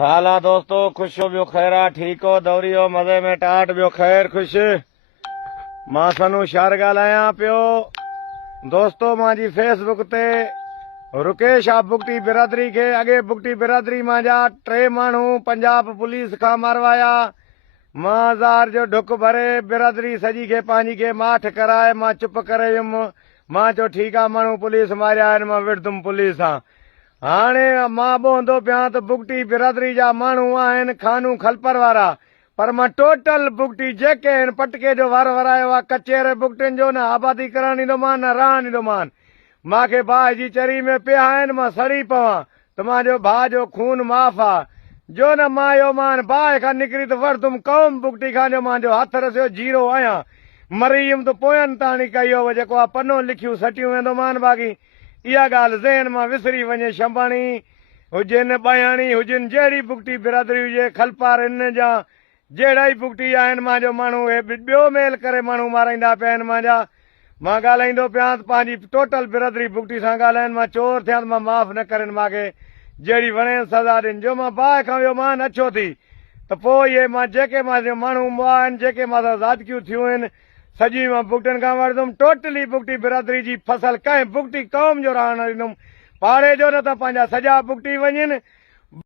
हाल आ दोस्तों, खुश हो बियो खैर आ, ठीक हो, दौरी हो मज़े में टाट बियो खैर खुश। मां सनू शहर ॻाल्हायां पियो दोस्तों। मांजी फेसबुक ते रुकेश आ बुगटी बिरादरी के अगे बुगटी बिरादरी मां जा 3 माण्हू पंजाब पुलिस खां मारवाया। मां ज़ार जो ढुक भरे बिरादरी सजी के पंहिंजी के माठ कराए मां चुप करे वियुमि। मां चयो ठीकु आहे, माण्हू पुलिस मारिया आहिनि, मां विड़दुमि पुलिस सां। हाणे मां ॿुधंदो पिया त बुगटी बिरादरी जा माण्हू आहिनि खानू खलपर वारा, पर मां टोटल बुगटी जेके आहिनि पटके जो वार वरायो आहे। कचेरे बुगटियुनि जो न आबादी करण ॾींदोमान न रहण ॾींदोमान। मूंखे भाउ जी चरी में पिया आहिनि, मां सड़ी पवां त मुंहिंजो भाउ जो खून माफ़ आहे। जो न मां इहो मान बाहि खां निकिरी त वरदुमि क़ौम बुगटी खां, जो मुंहिंजो हथ रसियो जीरो आहियां। मरी वियुमि त पोयनि ताणी कई हो जेको आहे पनो लिखियूं सटियूं वेंदोमान। बाक़ी इहा ॻाल्हि ज़हन मां विसरी वञे। शंभाणी हुजनि ॿयाणी हुजनि, जहिड़ी बुगटी बिरादरी हुजे, खलपार इन जा जहिड़ा ई बुगटी आहिनि, मुंहिंजो माण्हू हे ॿियो मेल करे माण्हू माराईंदा पिया आहिनि। मां ॻाल्हाईंदो पिया त पंहिंजी टोटल बिरादरी बुगटी सां ॻाल्हाइनि। मां चोर थियां त मां माफ़ न करनि, मूंखे जहिड़ी वणे सज़ा ॾियनि। जो मां बाहि खां वियो मान अछो थी त पोइ इहे मां जेके मां माण्हू आहिनि जेके मां सां ज़ादगियूं थियूं आहिनि सॼी मां बुगटियुनि खां वठंदुमि। टोटली बुगटी बिरादरी जी फसल कंहिं बुगटी क़ौम जो रहण न ॾींदुमि। पाड़े जो न त पंहिंजा सॼा बुगटी वञनि